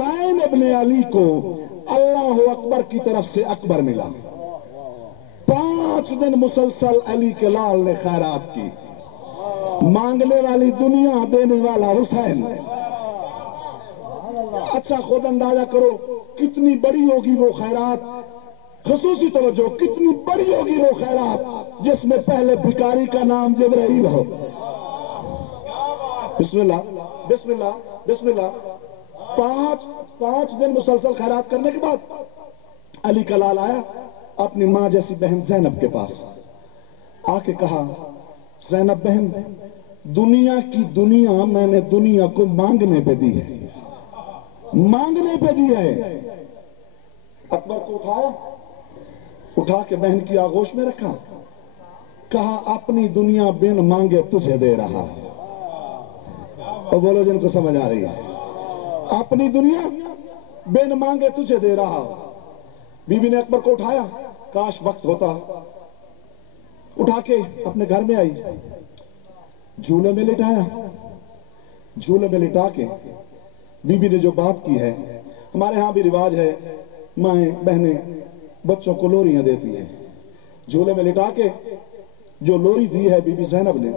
حسین ابن علی کو اللہ اکبر کی طرف سے اکبر ملا. 5 دن مسلسل علی کے لال نے خیرات کی. مانگنے والی دنیا، دینے والا حسین. اچھا خود اندازہ کرو کتنی بڑی ہوگی وہ خیرات. خصوصی توجہ، کتنی بڑی ہوگی وہ خیرات جس میں پہلے بھکاری کا نام جبرائیل ہو. بسم اللہ بسم اللہ بسم اللہ. 5 دن مسلسل خیرات کرنے کے بعد علی کا لال آیا اپنی ماں جیسی بہن زینب کے پاس. آ کے کہا زینب بہن، دنیا کی دنیا میں نے دنیا کو مانگنے پہ دی ہے، مانگنے پہ دی ہے. اکبر کو اٹھا کے بہن کی آغوش میں رکھا. کہا اپنی دنیا بن مانگے تجھے دے رہا. اور بولو جن کو سمجھ آ رہی ہے، اپنی دنیا بن مانگے تجھے دے رہا. بی بی نے اکبر کو اٹھایا، کاش وقت ہوتا. اٹھا کے اپنے گھر میں آئی، جھولے میں لٹایا. جھولے میں لٹا کے بی بی نے جو بات کی ہے، ہمارے ہاں بھی رواج ہے مائیں بہنیں بچوں کو لوریاں دیتی ہیں. جھولے میں لٹا کے جو لوری دی ہے بی بی زینب نے،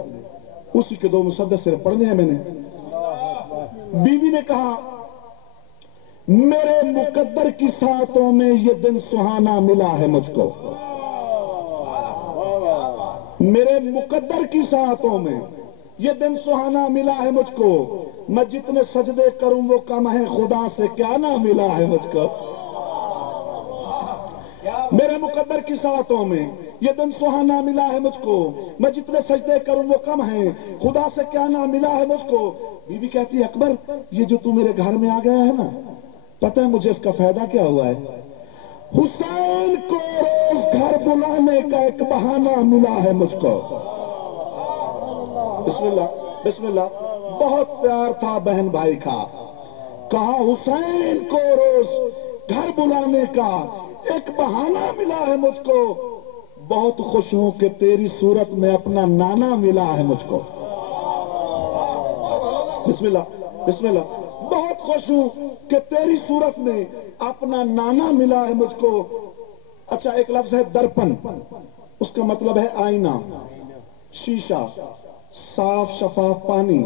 اسی کے 2 مسدس صرف پڑھنے ہیں میں نے. بی بی نے کہا میرے مقدر کی ساعتوں میں یہ دن سہانا ملا ہے مجھ کو. میرے مقدر کی ساعتوں میں یہ دن سہانا ملا ہے مجھ کو. میں جتنے سجدے کروں وہ کم ہے، خدا سے کیا نہ ملا ہے مجھ کو. میرے مقدر کی ساعتوں میں یہ دن سہانا ملا ہے مجھ کو. میں جتنے سجدے کروں وہ کم ہیں، خدا سے کیا نہ ملا ہے مجھ کو. بی بی کہتی ہے اکبر یہ جو تو میرے گھر میں آ گیا ہے نا، پتہ ہے مجھے اس کا فائدہ کیا ہوا ہے؟ حسین کو روز گھر بلانے کا ایک بہانہ ملا ہے مجھ کو. بسم اللہ بسم اللہ. بہت پیار تھا بہن بھائی کا. کہا حسین کو روز گھر بلانے کا ایک بہانہ ملا ہے مجھ کو. بہت خوش ہوں کہ تیری صورت میں اپنا نانا ملا ہے مجھ کو. بسم اللہ بسم اللہ. بہت خوش ہوں کہ تیری صورت میں اپنا نانا ملا ہے مجھ کو. اچھا ایک لفظ ہے درپن، اس کا مطلب ہے آئینہ، شیشہ، صاف شفاف پانی.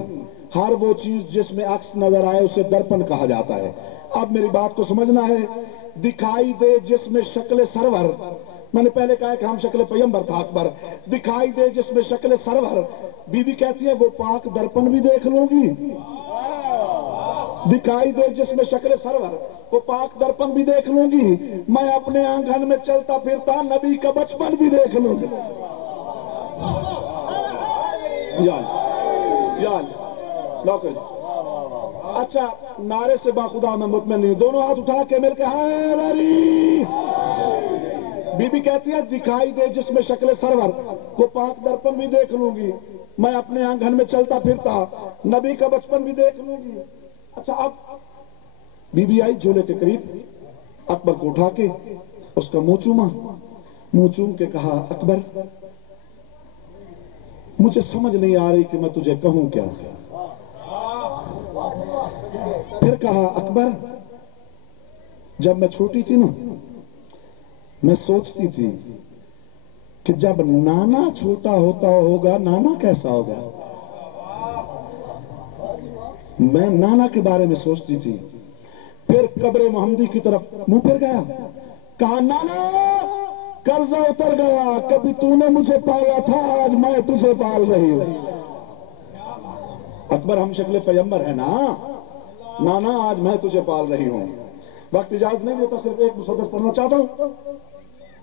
ہر وہ چیز جس میں عکس نظر آئے اسے درپن کہا جاتا ہے. اب میری بات کو سمجھنا ہے. دکھائی دے جس میں شکل سرور، میں نے پہلے کہا کہ ہم شکل پیغمبر تھا اکبر. دکھائی دے جس میں شکل سرور، بی بی کہتی ہے وہ پاک درپن بھی دیکھ لوں گی. دکھائی دے جس میں شکل سرور، وہ پاک درپن بھی دیکھ لوں گی. میں اپنے آنگن میں چلتا پھرتا نبی کا بچپن بھی دیکھ لوں گی. اچھا نعرے سے باخدا میں مطمئن نہیں ہوں. دونوں ہاتھ اٹھا کے مل کے حیدری. بی بی کہتی ہے دکھائی دے جس میں شکل سرور، وہ پاک درپن بھی دیکھ لوں گی. میں اپنے آنگن میں چلتا پھرتا نبی کا بچپن بھی دیکھ لوں گی. اچھا اب بی بی آئی جھولے کے قریب، اکبر کو اٹھا کے اس کا منہ چوما. منہ چوم کے کہا اکبر مجھے سمجھ نہیں آ رہی کہ میں تجھے کہوں کیا. پھر کہا اکبر جب میں چھوٹی تھی نا، میں سوچتی تھی کہ جب نانا چھوٹا ہوتا ہوگا نانا کیسا ہوگا. میں نانا کے بارے میں سوچتی تھی. پھر قبر محمدی کی طرف منہ پھر گیا. کہا نانا قرضہ اتر گیا، کبھی تو نے مجھے پالا تھا، آج میں تجھے پال رہی ہوں. اکبر ہم شکل پیغمبر ہے نا، نانا آج میں تجھے پال رہی ہوں. وقت اجازت نہیں دیتا، صرف ایک مسدس پڑھنا چاہتا ہوں.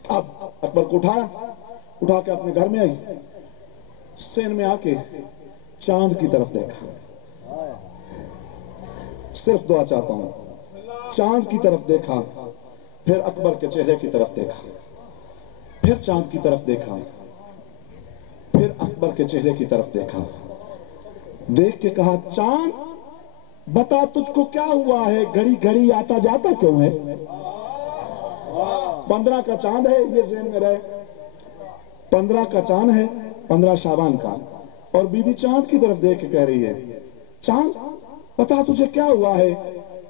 اب اکبر کو اٹھا کے اپنے گھر میں آئی. سین میں آ کے چاند کی طرف دیکھا. صرف دعا چاہتا ہوں. چاند کی طرف دیکھا، پھر اکبر کے چہرے کی طرف دیکھا، پھر چاند کی طرف دیکھا، پھر اکبر کے چہرے کی طرف دیکھا. دیکھ کے کہا چاند بتا تجھ کو کیا ہوا ہے، گھڑی گھڑی آتا جاتا کیوں ہے؟ 15 کا چاند ہے، یہ ذہن میں رہے. 15 کا چاند ہے، 15 شعبان کا. اور بی بی چاند کی طرف دیکھ کے کہہ رہی ہے چاند بتا تجھے کیا ہوا ہے.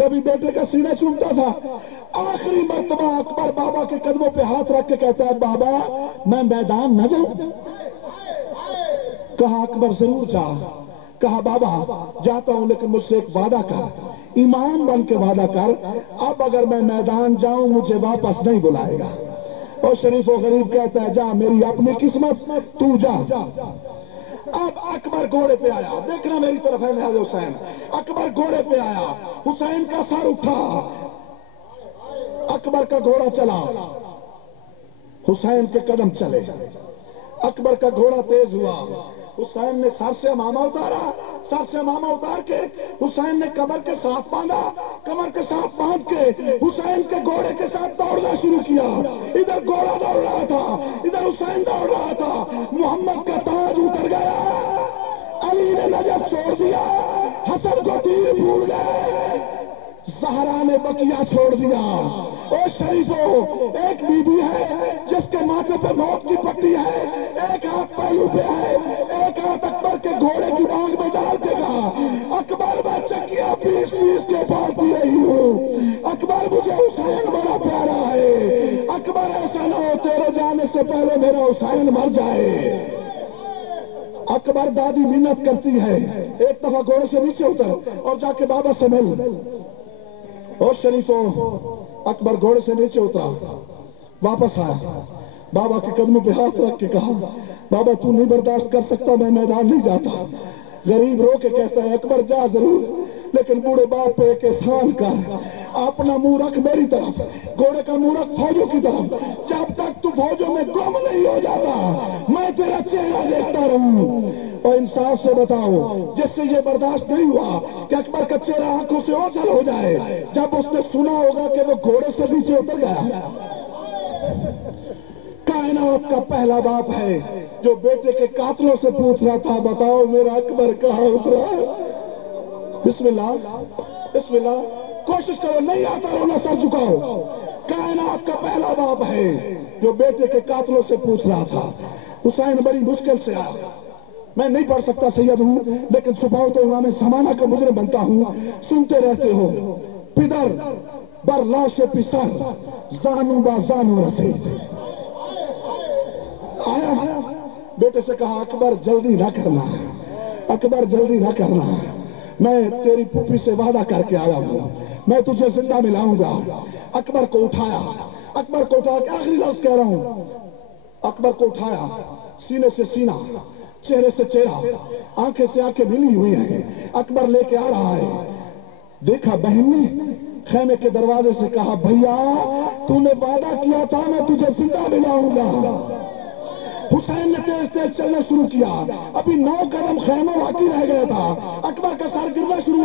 کبھی بیٹے کا سینہ چومتا تھا. آخری مرتبہ اکبر بابا کے قدموں پہ ہاتھ رکھ کے کہتا ہے بابا میں میدان نہ جاؤں. کہا اکبر ضرور جا. کہا بابا جاتا ہوں لیکن مجھ سے ایک وعدہ کر, ایمان بن کے وعدہ کر, اب اگر میں میدان جاؤں مجھے واپس نہیں بلائے گا. اور شریف و غریب کہتا ہے جا میری اپنی قسمت, تو جا. اب اکبر گھوڑے پہ آیا, دیکھنا میری طرف ہے لحاظ حسین. اکبر گھوڑے پہ آیا, حسین کا سر اٹھا, اکبر کا گھوڑا چلا, حسین کے قدم چلے. اکبر کا گھوڑا تیز ہوا, حسین نے سر سے امامہ اتارا, سر سے امامہ اتار کے حسین نے کمر کے ساتھ باندھا, کمر کے ساتھ باندھ کے حسین کے گھوڑے کے ساتھ دوڑنا شروع کیا. ادھر گھوڑا دوڑ رہا تھا, ادھر حسین دوڑ رہا تھا. محمد کا تاج اتر گیا, علی نے نجف چھوڑ دیا, حسن کو تیر بھول گئے, زہرا نے بقیہ چھوڑ دیا. او شریفو, ایک بی بی ہے جس کے ماتھے پہ موت کی پٹی ہے, ایک ہاتھ پہلو پہ ہے, ایک ہاتھ اکبر کے گھوڑے کی ٹانگ میں ڈال دے گا. اکبر میں چکیاں پیس پیس کے پالتی رہی ہوں, اکبر مجھے حسین بڑا پیارا ہے, اکبر ایسا نہ ہو تیرے جانے سے پہلے میرا حسین مر جائے. اکبر دادی منت کرتی ہے, ایک دفعہ گھوڑے سے نیچے اتر اور جا کے بابا سے مل. اور شریفو, اکبر گھوڑے سے نیچے اترا, واپس آیا, بابا کے قدموں پہ ہاتھ رکھ کے کہا بابا تو نہیں برداشت کر سکتا میں میدان نہیں جاتا. غریب رو کے کہتا ہے اکبر جا ضرور, لیکن بوڑھے باپ پہ ایک احسان کر, اپنا منہ رکھ میری طرف, گھوڑے کا منہ رکھ فوجوں کی طرف. جب تک تو فوجوں میں گم نہیں ہو جاتا میں تیرا چہرہ دیکھتا رہوں. اور انصاف سے بتاؤ, جس سے یہ برداشت نہیں ہوا کہ اکبر کا چہرہ آنکھوں سے اوجھل ہو جائے, جب اس نے سنا ہوگا کہ وہ گھوڑے سے نیچے اتر گیا. کائنات کا پہلا باپ ہے جو بیٹے کے قاتلوں سے پوچھ رہا تھا بتاؤ میرا اکبر کہاں اترا. بسم اللہ, بسم اللہ, کوشش کرو, نہیں آتا رونا سر جھکاؤ. کائنات کا پہلا باپ ہے جو بیٹے کے قاتلوں سے پوچھ رہا تھا. حسین بڑی مشکل سے آیا, میں نہیں پڑھ سکتا سید ہوں لیکن چھپاؤ تو امام زمانہ کا مجرم بنتا ہوں. سنتے رہتے ہو, پدر بر لاش پسر زانو با زانو رسید. آیا, بیٹے سے کہا اکبر جلدی نہ کرنا, اکبر جلدی نہ کرنا, میں تیری پھوپھی سے وعدہ کر کے آیا ہوں, میں تجھے زندہ ملاؤں گا. اکبر کو اٹھایا, اکبر کو اٹھا کے آخری لفظ کہہ رہا ہوں, اکبر کو اٹھایا, سینے سے سینہ, چہرے سے چہرہ, آنکھیں سے آنکھیں ملی ہوئی ہیں. اکبر لے کے آ رہا ہے. دیکھا بہن نے خیمے کے دروازے سے کہا بھیا تو نے وعدہ کیا تھا میں تجھے زندہ ملاؤں گا. حسین نے تیز تیز چلنا شروع کیا, ابھی 9 قدم خیمہ باقی رہ گیا تھا, اکبر کا سر گرنا شروع